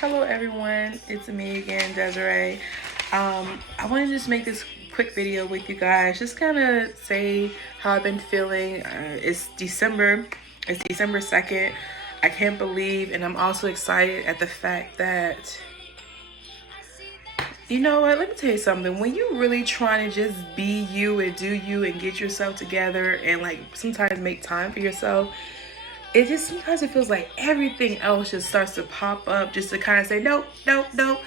Hello everyone, it's me again, Desiree. I want to just make this quick video with you guys, just kind of say how I've been feeling. It's December 2nd. I can't believe, and I'm also excited at the fact that, you know what, let me tell you something. When you really trying to just be you and do you and get yourself together and like sometimes make time for yourself, it just sometimes it feels like everything else just starts to pop up just to kind of say nope, nope, nope.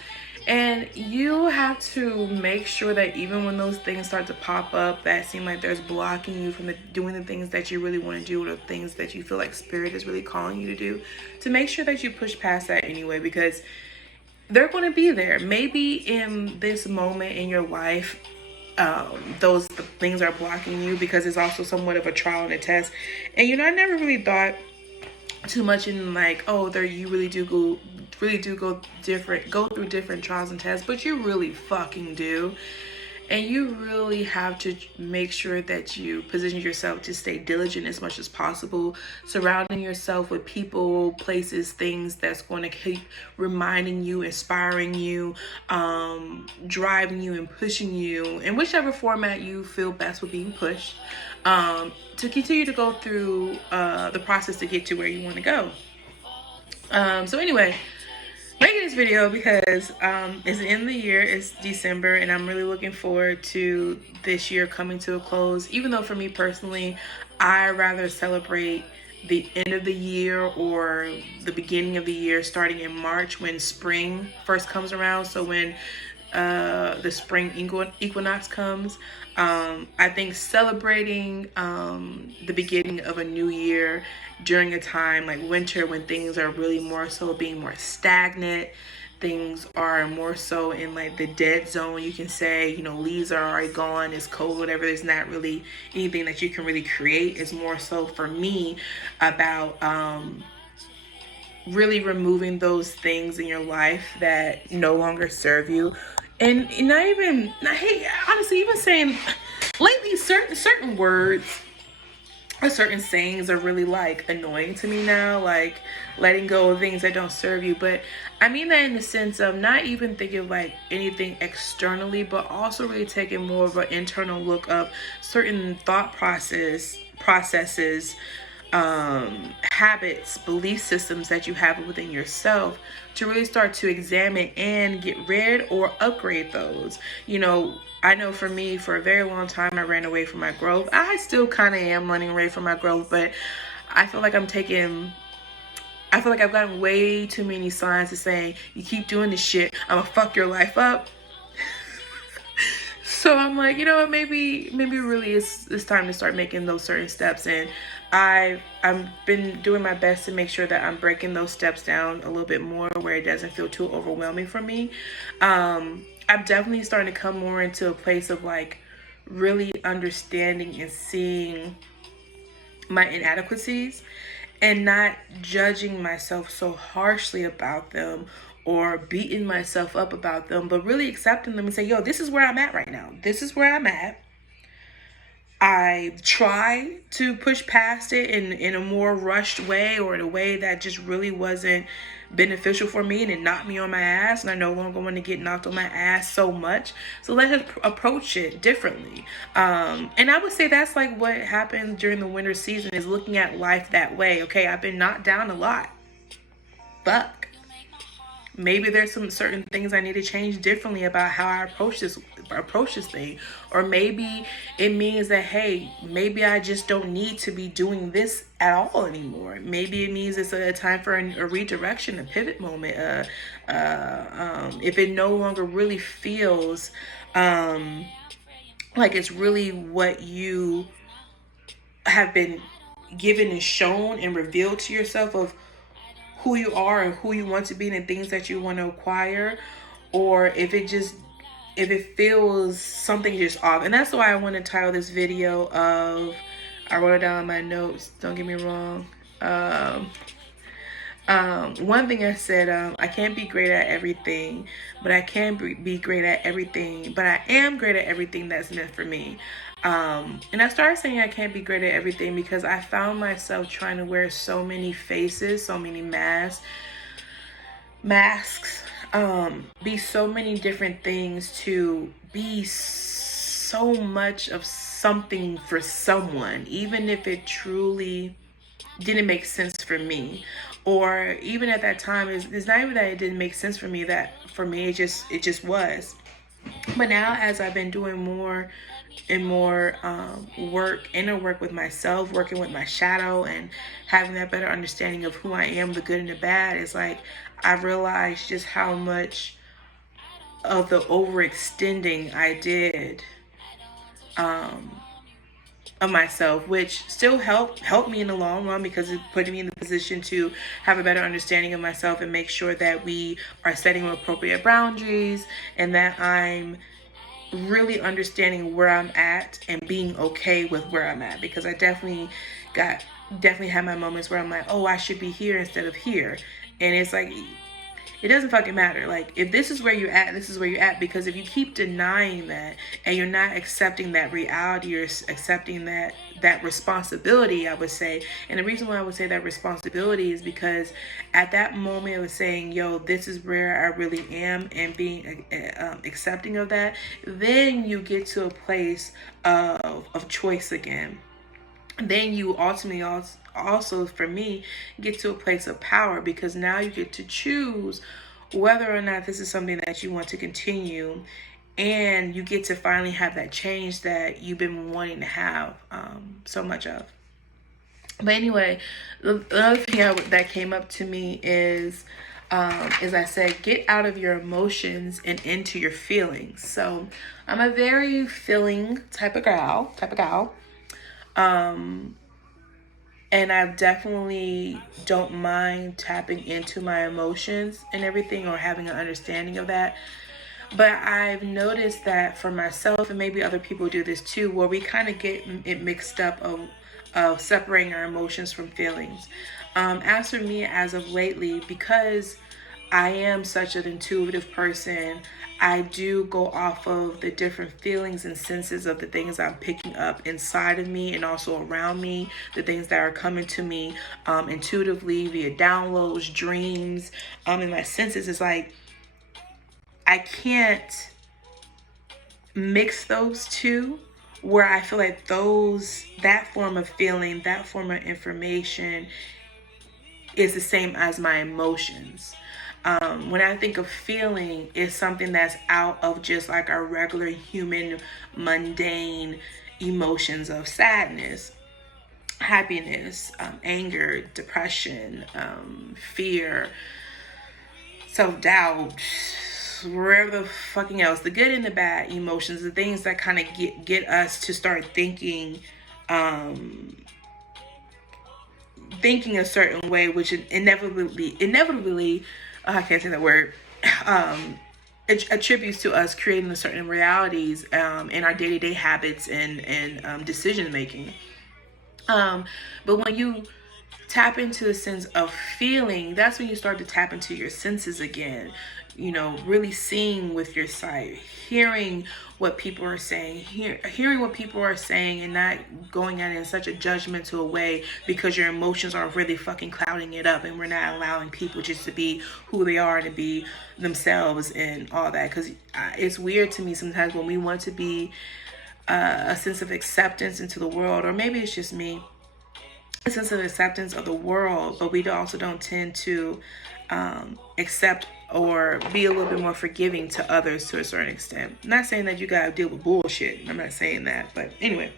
And you have to make sure that even when those things start to pop up that seem like there's blocking you from doing the things that you really want to do, or the things that you feel like spirit is really calling you to do, to make sure that you push past that anyway, because they're going to be there. Maybe in this moment in your life, those things are blocking you because it's also somewhat of a trial and a test. And I never really thought too much in like, oh, there you really do go through different trials and tests, but you really fucking do. And you really have to make sure that you position yourself to stay diligent as much as possible, surrounding yourself with people, places, things that's going to keep reminding you, inspiring you, driving you and pushing you in whichever format you feel best with being pushed, to continue to go through the process to get to where you want to go. So anyway, making this video because it's the end of the year, it's December, and I'm really looking forward to this year coming to a close. Even though for me personally, I rather celebrate the end of the year or the beginning of the year starting in March when spring first comes around. So when the spring equinox comes, I think celebrating the beginning of a new year during a time like winter, when things are really more so being more stagnant, things are more so in like the dead zone, you can say, leaves are already gone, it's cold, whatever. There's not really anything that you can really create. Is more so for me about really removing those things in your life that no longer serve you. And honestly, even saying lately certain words or certain sayings are really like annoying to me now, like letting go of things that don't serve you. But I mean that in the sense of not even thinking of like anything externally, but also really taking more of an internal look of certain thought processes, habits, belief systems that you have within yourself, to really start to examine and get rid or upgrade those. I know for me, for a very long time, I ran away from my growth. I still kind of am running away from my growth, but I feel like I've gotten way too many signs to saying, you keep doing this shit, I'm gonna fuck your life up. So I'm like, you know what, maybe really it's time to start making those certain steps. And I've been doing my best to make sure that I'm breaking those steps down a little bit more where it doesn't feel too overwhelming for me. I'm definitely starting to come more into a place of like really understanding and seeing my inadequacies and not judging myself so harshly about them or beating myself up about them, but really accepting them and say, yo, this is where I'm at right now. This is where I'm at. I try to push past it in a more rushed way, or in a way that just really wasn't beneficial for me, and it knocked me on my ass, and I no longer want to get knocked on my ass so much. So let's approach it differently. And I would say that's like what happened during the winter season, is looking at life that way. Okay, I've been knocked down a lot. Fuck. Maybe there's some certain things I need to change differently about how I approach this thing. Or maybe it means that, hey, maybe I just don't need to be doing this at all anymore. Maybe it means it's a time for a redirection, a pivot moment. If it no longer really feels like it's really what you have been given and shown and revealed to yourself of who you are and who you want to be and the things that you want to acquire, or if it feels something just off. And that's why I want to title this video of, I wrote it down in my notes, don't get me wrong. One thing I said, I can't be great at everything, but I can be great at everything, but I am great at everything that's meant for me. And I started saying I can't be great at everything because I found myself trying to wear so many faces, so many masks, masks, be so many different things, to be so much of something for someone, even if it truly didn't make sense for me. Or even at that time, it's not even that it didn't make sense for me, that for me it just was. But now, as I've been doing more and more inner work with myself, working with my shadow, and having that better understanding of who I am, the good and the bad, it's like I've realized just how much of the overextending I did of myself, which still helped me in the long run, because it put me in the position to have a better understanding of myself and make sure that we are setting appropriate boundaries, and that I'm really understanding where I'm at and being okay with where I'm at. Because I definitely had my moments where I'm like, oh, I should be here instead of here. And it's like, it doesn't fucking matter. Like, if this is where you're at, this is where you're at. Because if you keep denying that, and you're not accepting that reality, or accepting that responsibility, I would say. And the reason why I would say that responsibility is because at that moment, I was saying, yo, this is where I really am, and being accepting of that, then you get to a place of choice again. Then you ultimately also, for me, get to a place of power, because now you get to choose whether or not this is something that you want to continue, and you get to finally have that change that you've been wanting to have so much of. But anyway, the other thing that came up to me is, as I said, get out of your emotions and into your feelings. So I'm a very feeling type of gal. And I definitely don't mind tapping into my emotions and everything, or having an understanding of that. But I've noticed that for myself, and maybe other people do this too, where we kind of get it mixed up of separating our emotions from feelings. As for me, as of lately, because I am such an intuitive person, I do go off of the different feelings and senses of the things I'm picking up inside of me and also around me, the things that are coming to me intuitively via downloads, dreams, and my senses. Is like, I can't mix those two, where I feel like that form of feeling, that form of information is the same as my emotions. When I think of feeling, it's something that's out of just like our regular human mundane emotions of sadness, happiness, anger, depression, fear, self-doubt, wherever the fucking else, the good and the bad emotions, the things that kind of get us to start thinking a certain way, which inevitably, I can't say that word, it attributes to us creating certain realities in our day-to-day habits and decision making. But when you tap into the sense of feeling, that's when you start to tap into your senses again. Really seeing with your sight, hearing what people are saying, hearing what people are saying, and not going at it in such a judgmental way, because your emotions are really fucking clouding it up, and we're not allowing people just to be who they are, to be themselves and all that. Because it's weird to me sometimes when we want to be a sense of acceptance into the world, or maybe it's just me, a sense of acceptance of the world, but we also don't tend to accept or be a little bit more forgiving to others to a certain extent. I'm not saying that you gotta deal with bullshit. I'm not saying that, but anyway.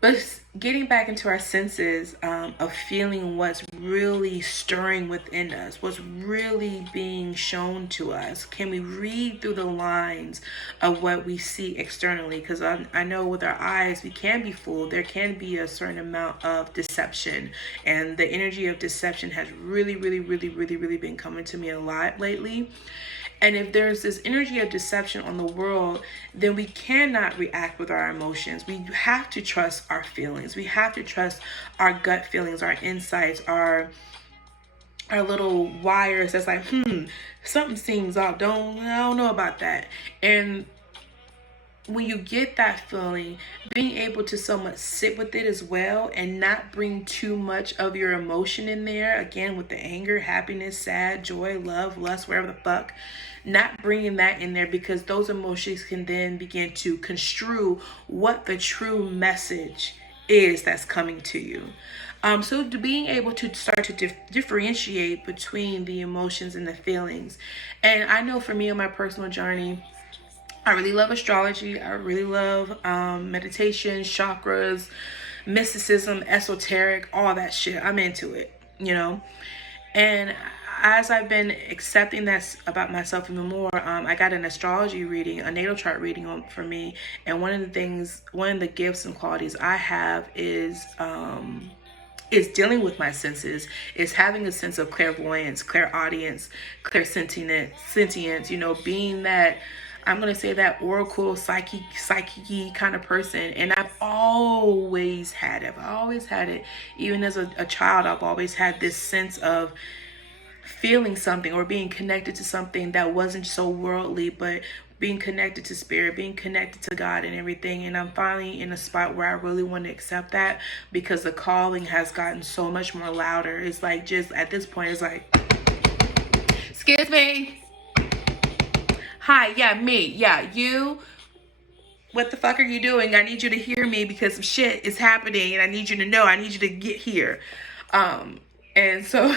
But getting back into our senses of feeling what's really stirring within us, what's really being shown to us. Can we read through the lines of what we see externally? Because I know with our eyes, we can be fooled. There can be a certain amount of deception. And the energy of deception has really, really, really, really, really been coming to me a lot lately. And if there's this energy of deception on the world, then we cannot react with our emotions. We have to trust our feelings. We have to trust our gut feelings, our insights, our little wires that's like, something seems off. I don't know about that. And when you get that feeling, being able to somewhat sit with it as well and not bring too much of your emotion in there, again, with the anger, happiness, sad, joy, love, lust, wherever the fuck, not bringing that in there, because those emotions can then begin to construe what the true message is that's coming to you. So being able to start to differentiate between the emotions and the feelings. And I know for me on my personal journey, I really love astrology. I really love meditation, chakras, mysticism, esoteric, all that shit. I'm into it, you know? And as I've been accepting that about myself even more, I got an astrology reading, a natal chart reading for me. And one of the gifts and qualities I have is dealing with my senses, is having a sense of clairvoyance, clairaudience, clairsentience, being that, I'm going to say, that oracle, psychic kind of person. And I've always had it. I've always had it. Even as a child, I've always had this sense of feeling something or being connected to something that wasn't so worldly, but being connected to spirit, being connected to God and everything. And I'm finally in a spot where I really want to accept that, because the calling has gotten so much more louder. It's like, just at this point, it's like, excuse me. Hi, yeah, me. Yeah, you. What the fuck are you doing? I need you to hear me, because some shit is happening and I need you to know. I need you to get here. And so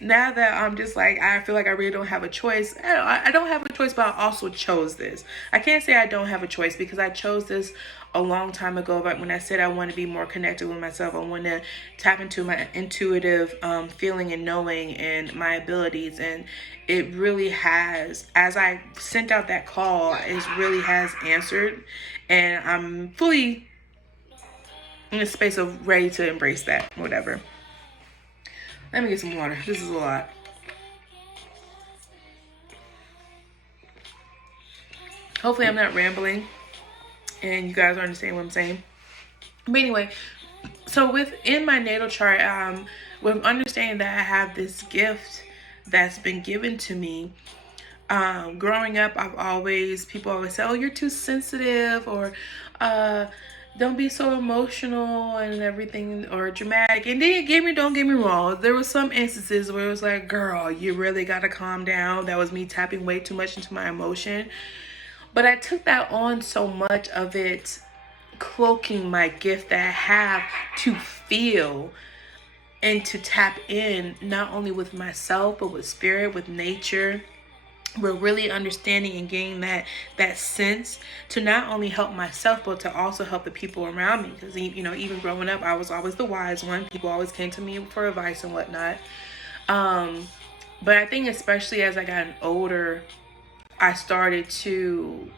now that I'm just like, I feel like I really don't have a choice. I don't have a choice, but I also chose this. I can't say I don't have a choice, because I chose this a long time ago. But when I said I want to be more connected with myself, I want to tap into my intuitive feeling and knowing and my abilities. And it really has, as I sent out that call, it really has answered. And I'm fully in a space of ready to embrace that, whatever. Let me get some water. This is a lot. Hopefully I'm not rambling and you guys understand what I'm saying. But anyway, so within my natal chart, with understanding that I have this gift that's been given to me, growing up, people always say, oh, you're too sensitive, or don't be so emotional and everything, or dramatic. And then don't get me wrong, there was some instances where it was like, girl, you really gotta calm down. That was me tapping way too much into my emotion. But I took that on so much of it cloaking my gift that I have to feel and to tap in, not only with myself, but with spirit, with nature. We're really understanding and getting that sense to not only help myself, but to also help the people around me. Because, even growing up, I was always the wise one. People always came to me for advice and whatnot. But I think especially as I got older, I started to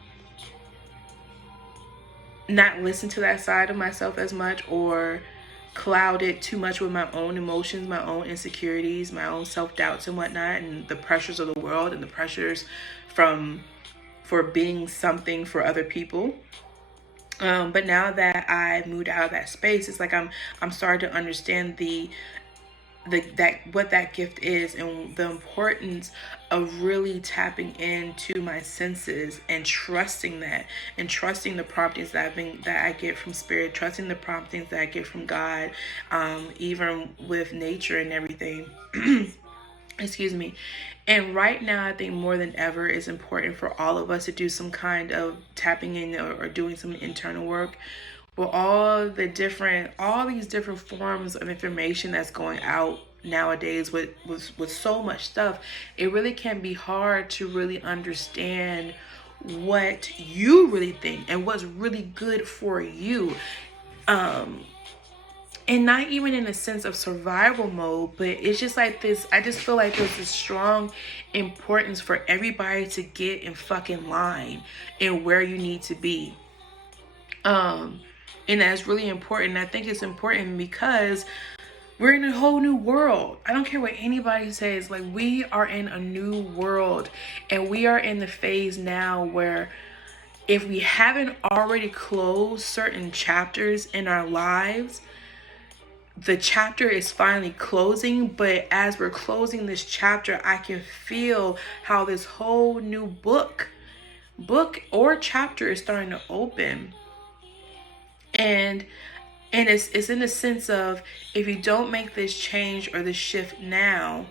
not listen to that side of myself as much, or cloud it too much with my own emotions, my own insecurities, my own self-doubts and whatnot, and the pressures of the world and the pressures for being something for other people. But now that I've moved out of that space, it's like I'm starting to understand what that gift is, and the importance of really tapping into my senses and trusting that, and trusting the promptings that I get from spirit, trusting the promptings that I get from God, even with nature and everything. Excuse me. And right now, I think more than ever, it's important for all of us to do some kind of tapping in, or doing some internal work. With all these different forms of information that's going out nowadays, with so much stuff, it really can be hard to really understand what you really think and what's really good for you. And not even in a sense of survival mode, but it's just like this. I just feel like there's this strong importance for everybody to get in fucking line and where you need to be. And that's really important. I think it's important because we're in a whole new world. I don't care what anybody says. Like, we are in a new world, and we are in the phase now where if we haven't already closed certain chapters in our lives, the chapter is finally closing. But as we're closing this chapter, I can feel how this whole new book book or chapter is starting to open. And it's in the sense of, if you don't make this change or this shift now,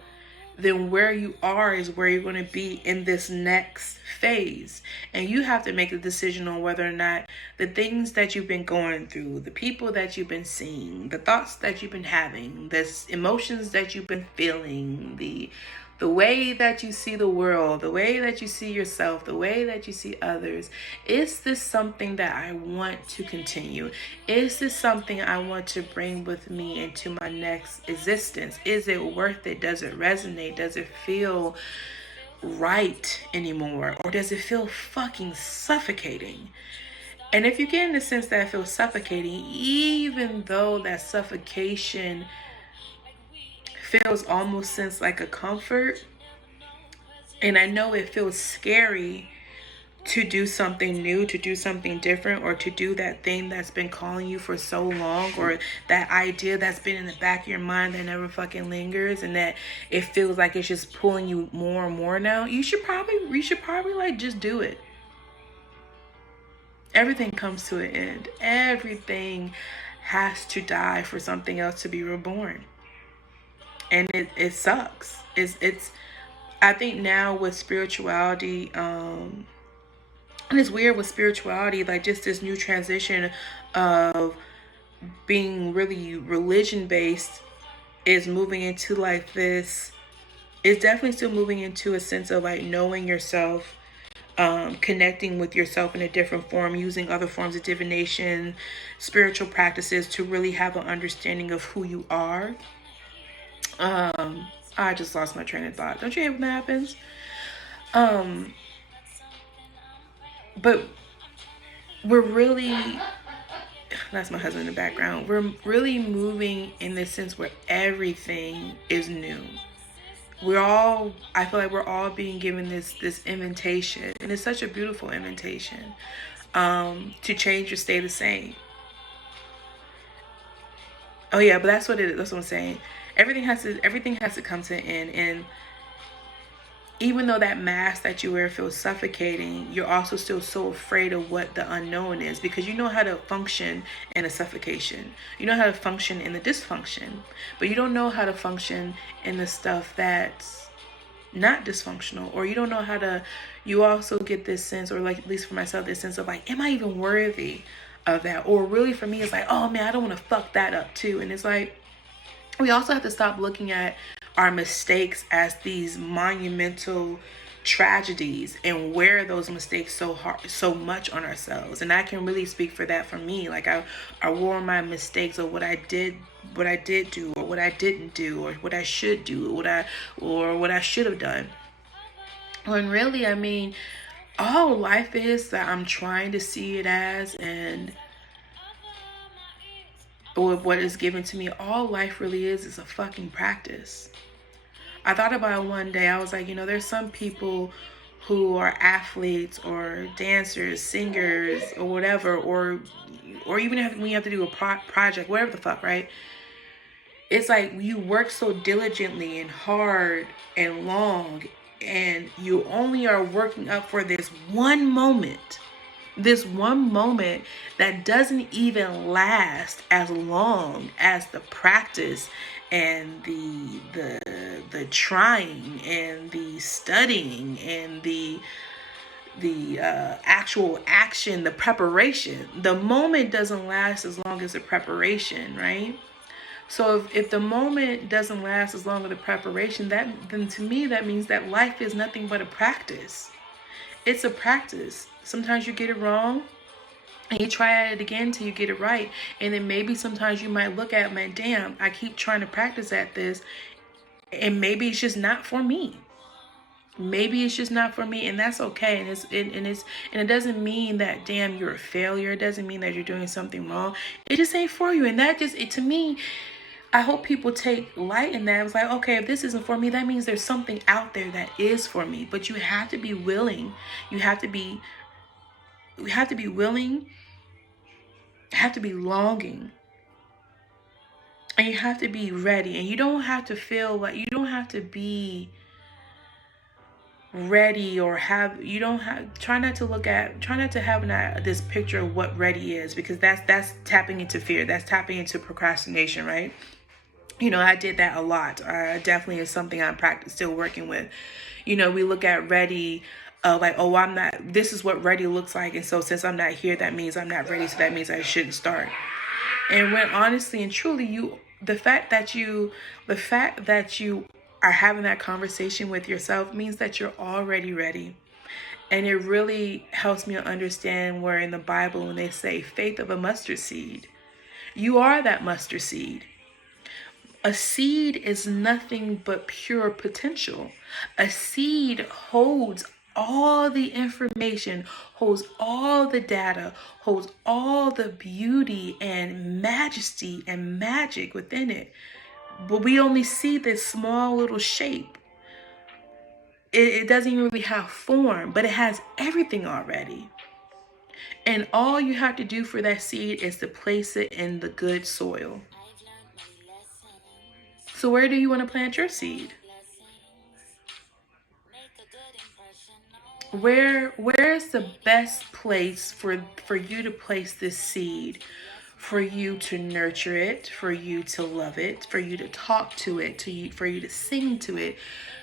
then where you are is where you're going to be in this next phase. And you have to make a decision on whether or not the things that you've been going through, the people that you've been seeing, the thoughts that you've been having, the emotions that you've been feeling, the way that you see the world, the way that you see yourself, the way that you see others. Is this something that I want to continue? Is this something I want to bring with me into my next existence? Is it worth it? Does it resonate? Does it feel right anymore? Or does it feel fucking suffocating? And if you get in the sense that it feels suffocating, even though that suffocation feels almost sense like a comfort, and I know it feels scary to do something new, to do something different, or to do that thing that's been calling you for so long, or that idea that's been in the back of your mind that never fucking lingers, and that it feels like it's just pulling you more and more now. You should probably like just do it. Everything comes to an end. Everything has to die for something else to be reborn. And it sucks. It's I think now with spirituality, and it's weird with spirituality, like just this new transition of being really religion based is moving into like this. It's definitely still moving into a sense of like knowing yourself, connecting with yourself in a different form, using other forms of divination, spiritual practices to really have an understanding of who you are. I just lost my train of thought. Don't you hate when that happens? But we're really, that's my husband in the background. We're really moving in this sense where everything is new. I feel like we're all being given this invitation, and it's such a beautiful invitation, to change or stay the same. Oh yeah, but that's what it is. That's what I'm saying. Everything has to come to an end. And even though that mask that you wear feels suffocating, you're also still so afraid of what the unknown is, because you know how to function in a suffocation. You know how to function in the dysfunction, but you don't know how to function in the stuff that's not dysfunctional. Or you don't know how to, you also get this sense, or like at least for myself, this sense of like, am I even worthy of that? Or really for me, it's like, oh man, I don't want to fuck that up too. And it's like, we also have to stop looking at our mistakes as these monumental tragedies and wear those mistakes so much on ourselves. And I can really speak for that for me. Like I wore my mistakes of what I did do, or what I didn't do, or what I should do, or what I should have done. When really, I mean, all life is that I'm trying to see it as, and with what is given to me, all life really is a fucking practice. I thought about it one day. I was like, there's some people who are athletes or dancers, singers, or whatever, or even when you have to do a project, whatever the fuck, right? It's like you work so diligently and hard and long, and you only are working up for this one moment that doesn't even last as long as the practice and the trying and the studying and the actual action, the preparation. The moment doesn't last as long as the preparation, right? So if the moment doesn't last as long as the preparation, then to me that means that life is nothing but a practice. It's a practice. Sometimes you get it wrong, and you try at it again till you get it right. And then maybe sometimes you might look at, man, damn, I keep trying to practice at this, and maybe it's just not for me. Maybe it's just not for me, and that's okay. And it doesn't mean that, damn, you're a failure. It doesn't mean that you're doing something wrong. It just ain't for you. And that just, to me, I hope people take light in that. It's like, okay, if this isn't for me, that means there's something out there that is for me. But you have to be willing. We have to be willing. Have to be longing. And you have to be ready. And you don't have to feel like, you don't have to be ready, or try not to have this picture of what ready is, because that's tapping into fear. That's tapping into procrastination, right? I did that a lot. Definitely is something I'm still working with. We look at ready, like, oh, I'm not, this is what ready looks like. And so since I'm not here, that means I'm not ready. So that means I shouldn't start. And when honestly and truly, the fact that you are having that conversation with yourself means that you're already ready. And it really helps me understand where in the Bible, when they say faith of a mustard seed, you are that mustard seed. A seed is nothing but pure potential. A seed holds all the information, holds all the data, holds all the beauty and majesty and magic within it. But we only see this small little shape. It doesn't even really have form, but it has everything already. And all you have to do for that seed is to place it in the good soil. So where do you want to plant your seed? Where's the best place for you to place this seed, for you to nurture it, for you to love it, for you to talk to it, for you to sing to it,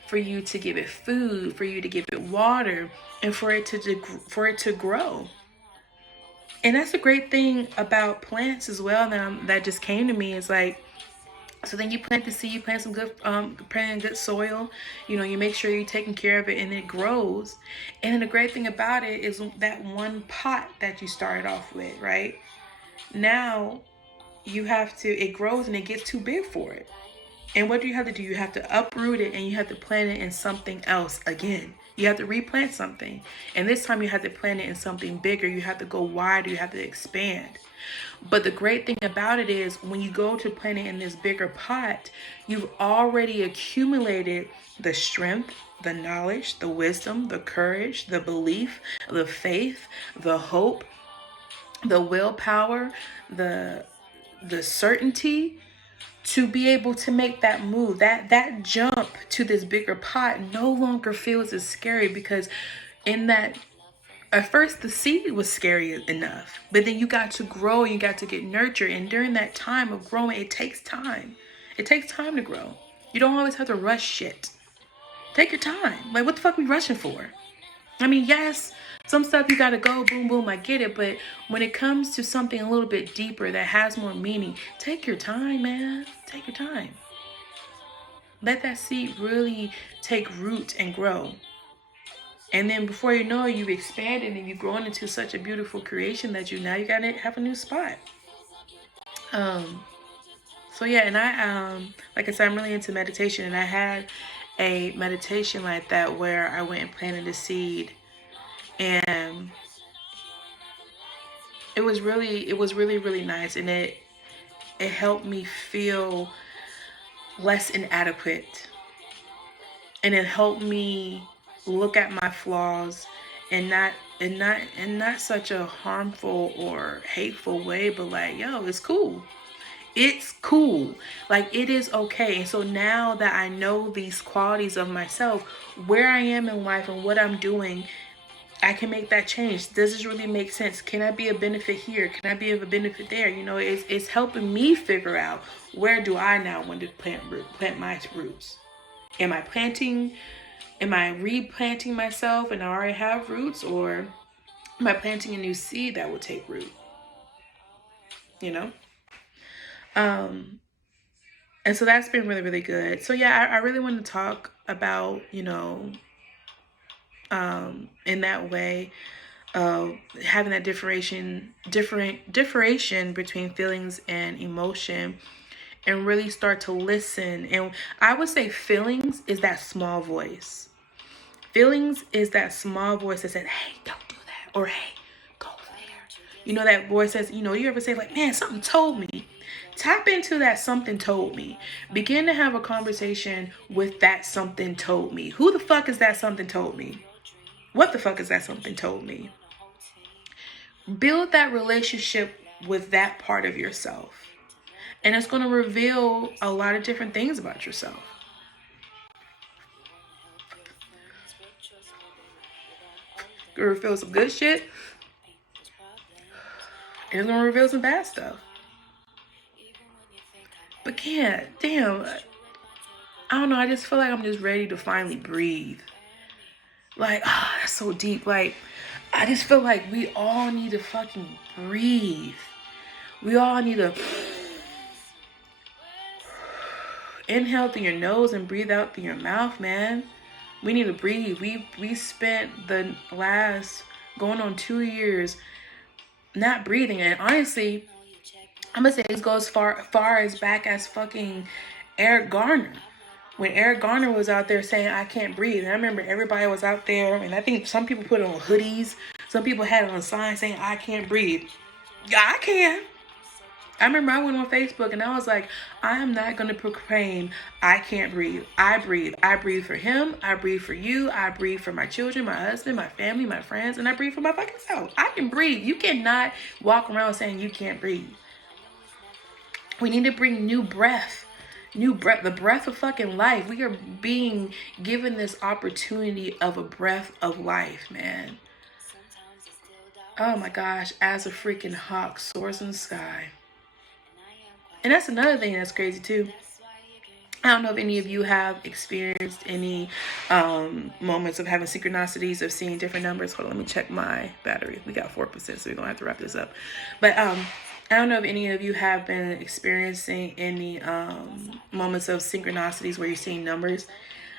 for you to give it food, for you to give it water, and for it to grow? And that's a great thing about plants as well. That just came to me, is like, so then you plant the seed, you plant some good, plant in good soil. You make sure you're taking care of it, and it grows. And then the great thing about it is that one pot that you started off with, right? Now it grows and it gets too big for it. And what do you have to do? You have to uproot it, and you have to plant it in something else again. You have to replant something. And this time you have to plant it in something bigger. You have to go wider. You have to expand. But the great thing about it is, when you go to plant it in this bigger pot, you've already accumulated the strength, the knowledge, the wisdom, the courage, the belief, the faith, the hope, the willpower, the certainty to be able to make that move. That jump to this bigger pot no longer feels as scary, because at first the seed was scary enough, but then you got to grow, you got to get nurtured. And during that time of growing, it takes time. It takes time to grow. You don't always have to rush shit. Take your time. Like, what the fuck we rushing for? I mean, yes, some stuff you gotta go, boom, boom, I get it. But when it comes to something a little bit deeper that has more meaning, take your time, man. Take your time. Let that seed really take root and grow. And then before you know it, you've expanded and you've grown into such a beautiful creation that you gotta have a new spot. So yeah, and I like I said, I'm really into meditation, and I had a meditation like that where I went and planted a seed, and it was really, really nice, and it helped me feel less inadequate, and it helped me look at my flaws, and not such a harmful or hateful way, but like, yo, it's cool. It's cool. Like, it is okay. And so now that I know these qualities of myself, where I am in life and what I'm doing, I can make that change. Does this really make sense? Can I be a benefit here? Can I be of a benefit there? It's helping me figure out, where do I now want to plant my roots? Am I replanting myself and I already have roots, or am I planting a new seed that will take root? And so that's been really, really good. So yeah, I really want to talk about, in that way, having that differentiation between feelings and emotion, and really start to listen. And I would say feelings is that small voice. Feelings is that small voice that says, hey, don't do that, or hey, go there. That voice says, you ever say, like, man, something told me. Tap into that something told me. Begin to have a conversation with that something told me. Who the fuck is that something told me? What the fuck is that something told me? Build that relationship with that part of yourself. And it's going to reveal a lot of different things about yourself. Gonna reveal some good shit. And it's gonna reveal some bad stuff. But can't, damn. I don't know, I just feel like I'm just ready to finally breathe. Like, that's so deep. Like, I just feel like we all need to fucking breathe. We all need to inhale through your nose and breathe out through your mouth, man. We need to breathe. We spent the last going on 2 years not breathing. And honestly, I'm gonna say this goes far as back as fucking Eric Garner. When Eric Garner was out there saying, I can't breathe. And I remember everybody was out there, and I think some people put on hoodies. Some people had on signs saying, I can't breathe. Yeah, I can. I remember I went on Facebook and I was like, I am not going to proclaim I can't breathe. I breathe. I breathe for him. I breathe for you. I breathe for my children, my husband, my family, my friends, and I breathe for my fucking self. I can breathe. You cannot walk around saying you can't breathe. We need to bring new breath. New breath, the breath of fucking life. We are being given this opportunity of a breath of life, man. Oh my gosh, as a freaking hawk soars in the sky. And that's another thing that's crazy too. I don't know if any of you have experienced any moments of having synchronicities, of seeing different numbers. Hold on, let me check my battery. We got 4%, so we're gonna have to wrap this up. But I don't know if any of you have been experiencing any moments of synchronicities where you're seeing numbers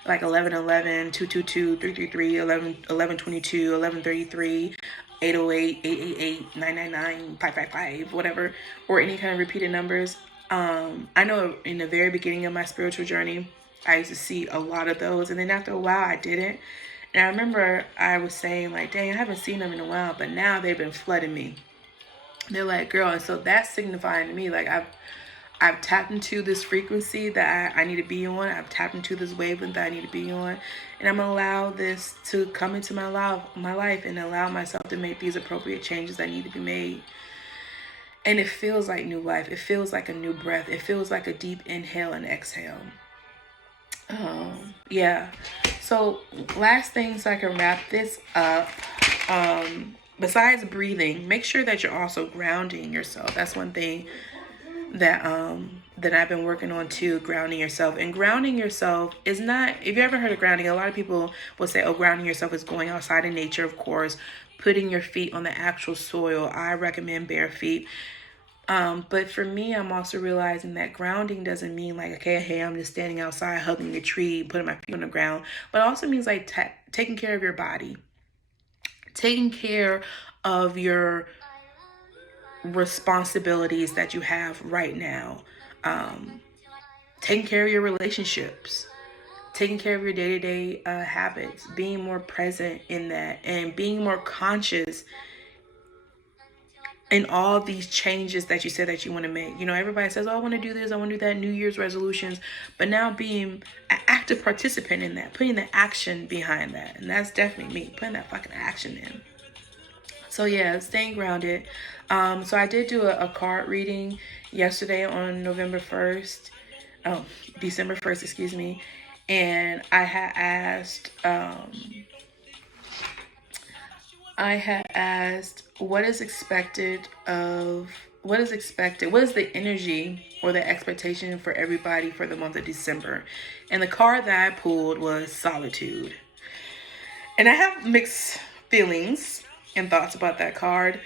like 1111, 222, 333, 1122, 1133, 808, 888, 999, 555, whatever, or any kind of repeated numbers. I know in the very beginning of my spiritual journey, I used to see a lot of those, and then after a while I didn't. And I remember I was saying like, dang, I haven't seen them in a while, but now they've been flooding me. They're like, girl, and so that's signifying to me like I've tapped into this frequency that I need to be on. I've tapped into this wavelength that I need to be on, and I'm gonna allow this to come into my life and allow myself to make these appropriate changes that need to be made. And it feels like new life. It feels like a new breath. It feels like a deep inhale and exhale. Yeah. So last thing, so I can wrap this up. Besides breathing, make sure that you're also grounding yourself. That's one thing that I've been working on too, grounding yourself. And grounding yourself is not, if you ever heard of grounding, a lot of people will say, oh, grounding yourself is going outside in nature, of course, putting your feet on the actual soil. I recommend bare feet. But for me, I'm also realizing that grounding doesn't mean like, okay, hey, I'm just standing outside hugging a tree, putting my feet on the ground, but it also means like taking care of your body, taking care of your responsibilities that you have right now, taking care of your relationships, taking care of your day-to-day habits, being more present in that, and being more conscious in all these changes that you said that you want to make. You know, everybody says, oh, I want to do this, I want to do that, New Year's resolutions, but now being an active participant in that, putting the action behind that. And that's definitely me, putting that fucking action in. So yeah, staying grounded. So I did do a card reading yesterday on December 1st, excuse me. And I had asked what is the energy or the expectation for everybody for the month of December. And the card that I pulled was Solitude. And I have mixed feelings and thoughts about that card,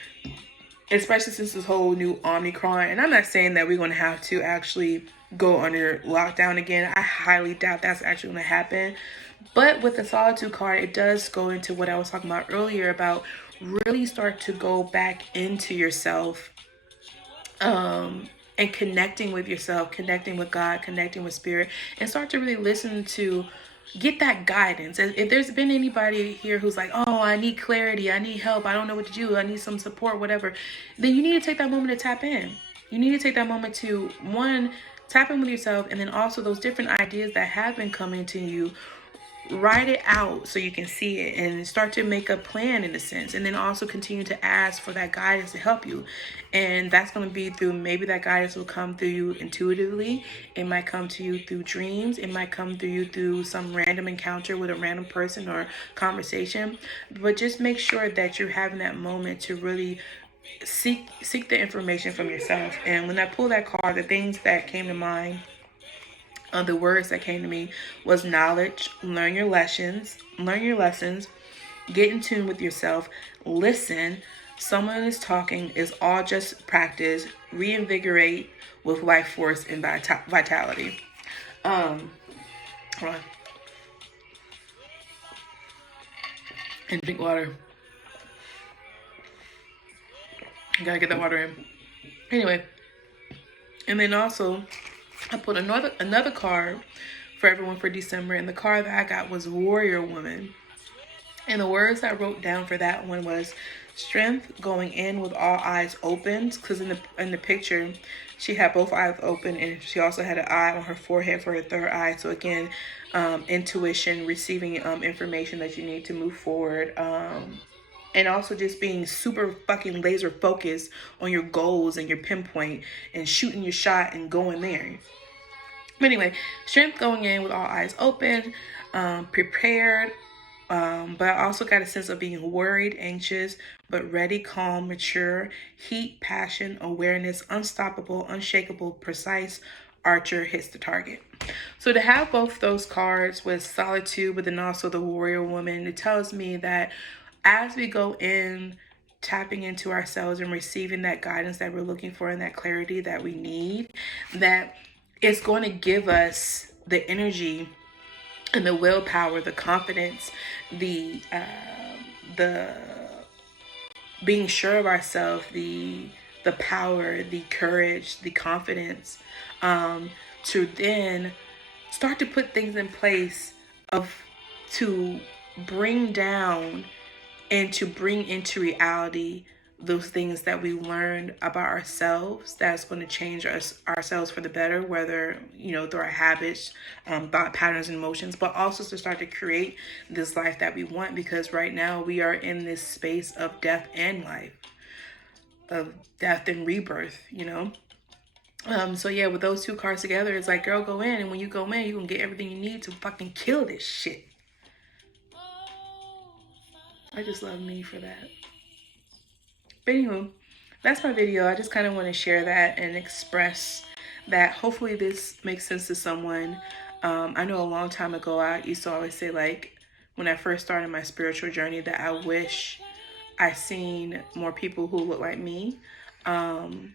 especially since this whole new Omicron. And I'm not saying that we're going to have to actually go under lockdown again. I highly doubt that's actually going to happen. But with the Solitude card, it does go into what I was talking about earlier about really start to go back into yourself, and connecting with yourself, connecting with God, connecting with spirit, and start to really listen to, get that guidance. If there's been anybody here who's like, oh, I need clarity, I need help, I don't know what to do, I need some support, whatever, then you need to take that moment to tap in. You need to take that moment to, one, tap in with yourself, and then also those different ideas that have been coming to you, write it out so you can see it and start to make a plan in a sense, and then also continue to ask for that guidance to help you. And that's going to be through, maybe that guidance will come through you intuitively, it might come to you through dreams, it might come through you through some random encounter with a random person or conversation. But just make sure that you're having that moment to really seek the information from yourself. And when I pulled that card, the things that came to mind, the words that came to me was knowledge, learn your lessons, get in tune with yourself, listen, someone is talking, is all just practice, reinvigorate with life force and vitality. Hold on. And drink water. You gotta get that water in. Anyway, and then also I put another card for everyone for December, and the card that I got was Warrior Woman. And the words I wrote down for that one was strength, going in with all eyes open, because in the picture she had both eyes open, and she also had an eye on her forehead for her third eye. So again, intuition, receiving information that you need to move forward, and also just being super fucking laser focused on your goals and your pinpoint and shooting your shot and going there. But anyway, strength, going in with all eyes open, prepared, but I also got a sense of being worried, anxious, but ready, calm, mature, heat, passion, awareness, unstoppable, unshakable, precise, archer, hits the target. So to have both those cards with Solitude, but then also the Warrior Woman, it tells me that as we go in, tapping into ourselves and receiving that guidance that we're looking for and that clarity that we need, that it's going to give us the energy and the willpower, the confidence, the being sure of ourselves, the power, the courage, the confidence, to then start to put things in place to bring down and to bring into reality those things that we learned about ourselves that's going to change ourselves for the better, whether, through our habits, thought patterns and emotions, but also to start to create this life that we want, because right now we are in this space of death and life, of death and rebirth, So yeah, with those two cards together, it's like, girl, go in, and when you go in, you're going to get everything you need to fucking kill this shit. I just love me for that. But anyway, that's my video. I just kind of want to share that and express that. Hopefully this makes sense to someone. I know a long time ago, I used to always say, like, when I first started my spiritual journey, that I wish I seen more people who look like me. And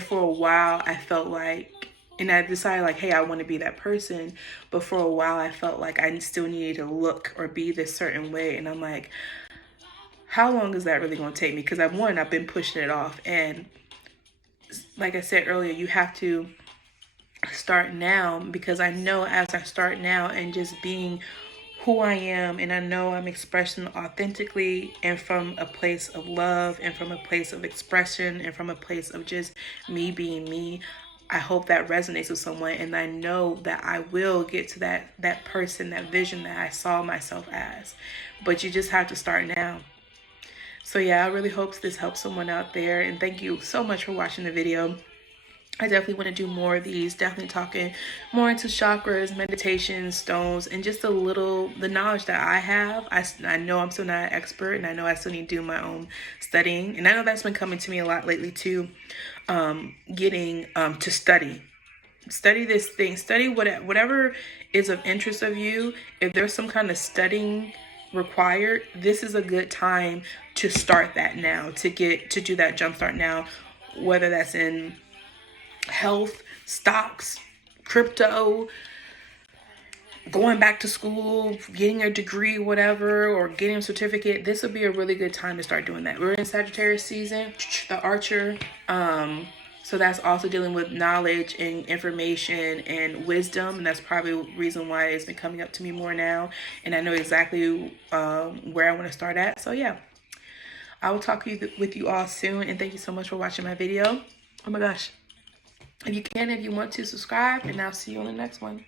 for a while, I felt like, and I decided, like, hey, I want to be that person. But for a while, I felt like I still needed to look or be this certain way. And I'm like, how long is that really going to take me? Because I've been pushing it off. And like I said earlier, you have to start now, because I know as I start now and just being who I am, and I know I'm expressing authentically and from a place of love and from a place of expression and from a place of just me being me, I hope that resonates with someone. And I know that I will get to that person, that vision that I saw myself as. But you just have to start now. So yeah, I really hope this helps someone out there. And thank you so much for watching the video. I definitely want to do more of these, definitely talking more into chakras, meditation, stones, and just the knowledge that I have. I know I'm still not an expert, and I know I still need to do my own studying. And I know that's been coming to me a lot lately too, getting to study this thing, study whatever is of interest of you. If there's some kind of studying required, this is a good time to start that now, to do that jumpstart now, whether that's in health, stocks, crypto, going back to school, getting a degree, whatever, or getting a certificate. This would be a really good time to start doing that. We're in Sagittarius season, the Archer. So that's also dealing with knowledge and information and wisdom. And that's probably the reason why it's been coming up to me more now. And I know exactly where I want to start at. So yeah, I will talk with you all soon. And thank you so much for watching my video. Oh my gosh. If you want to, subscribe. And I'll see you on the next one.